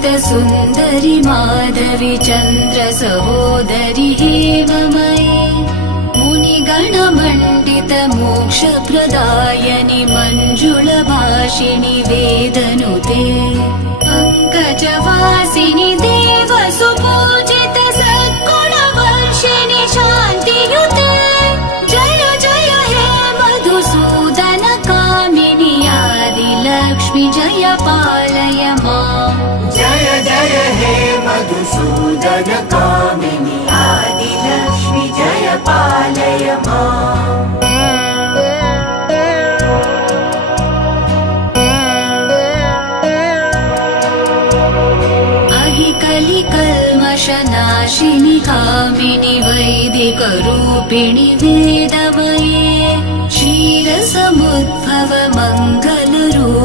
सुन्दरि माधवी चन्द्र सहोदरि हेममयी मुनिगणमण्डित मोक्षप्रदायनि मञ्जुलभाषिणि वेदनुते पङ्कजवासिनि देवसुपूजित सद्गुणवर्षिणि शान्तियुते जय जय हे मधुसूदन कामिनि आदिलक्ष्मि जय पालय माम् जय जय हे मधुसूदन कामिनि आदिलक्ष्मि जय पालय माम् कलिकल्मषनाशिनि कामिनि वैदिकरूपिणि वेदमये क्षीरसमुद्भव मङ्गलरूप